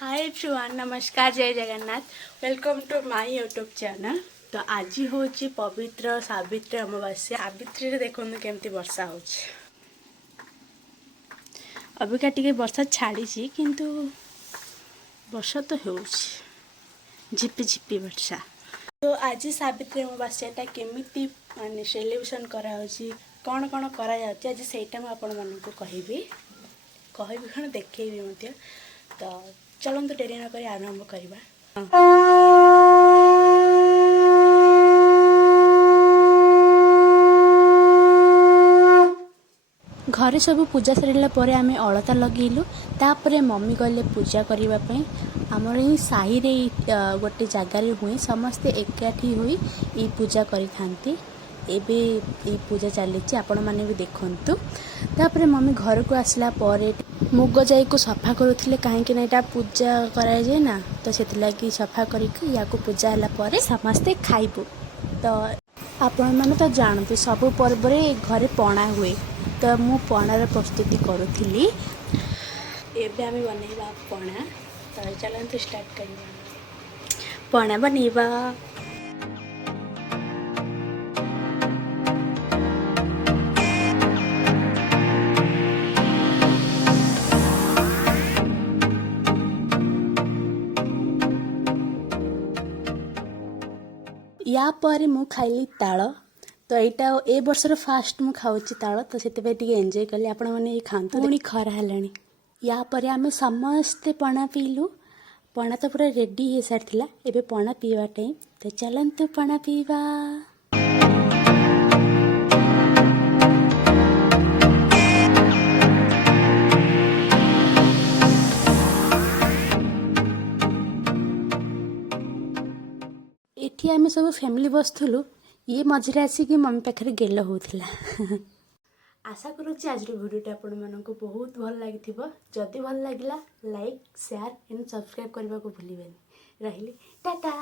हाय everyone, नमस्कार, जय Jagannath. Welcome to my YouTube channel. तो आज हूँ पवित्र सावित्री अमावास्या। सावित्री देखो केमती वर्षा हो अबिका टिके वर्षा छाड़ी किंतु वर्षा तो हो झिपी झिपी वर्षा। तो आज सावित्री अमावास्याटा केमिति माने सेलिब्रेशन करा कौन कौन करा आज सेटा मुझे कहबी कौन देखी मध्य। तो चलते डेरी न कर आरंभ करवा। घरे सब पूजा सरला पर आम अलता लगेलु। तापर मम्मी गले पूजा करने आमर ही साहि रे गोटे जगार हुए समस्ते एकाठी हुई ये पूजा करि एबे ये पूजा चली आपण मैंने भी देखु। तापर मम्मी घर को आसला पर मुग जाई को सफा करुले कहीं ना पूजा कराए ना, तो से लगी सफा करके या पूजा है समस्ते खाइबू। तो आपण मैंने तो जानते सब पर्व घरे पणा हुए, तो मु पणार प्रस्तुति करुली। एबे आम बनइबा पणा। तो चलते स्टार्ट करवा पणा बनइबा। या पर मु खाइली ताल। तो यहाँ ए वर्षर फास्ट मु खाऊची ताल, तो से एंजॉय कली। आपण मैंने खातु पुणी खरा है। या पर आम समस्ते पणा पीलु। पणा तो पूरा रेडी हो सारी। एबे पणा पीवा टाइम, तो चलतु पणा पीवा। एठी आम सब फैमिली बसलु। ये मझे आसिक मम्मी पाखे गेल होता। आशा करुच्ची आज भिडियोटा आपण मानक बहुत भल लगी। जदि भल लगे लाइक शेयर एंड सब्सक्राइब करने को भूलिए। रही टाटा।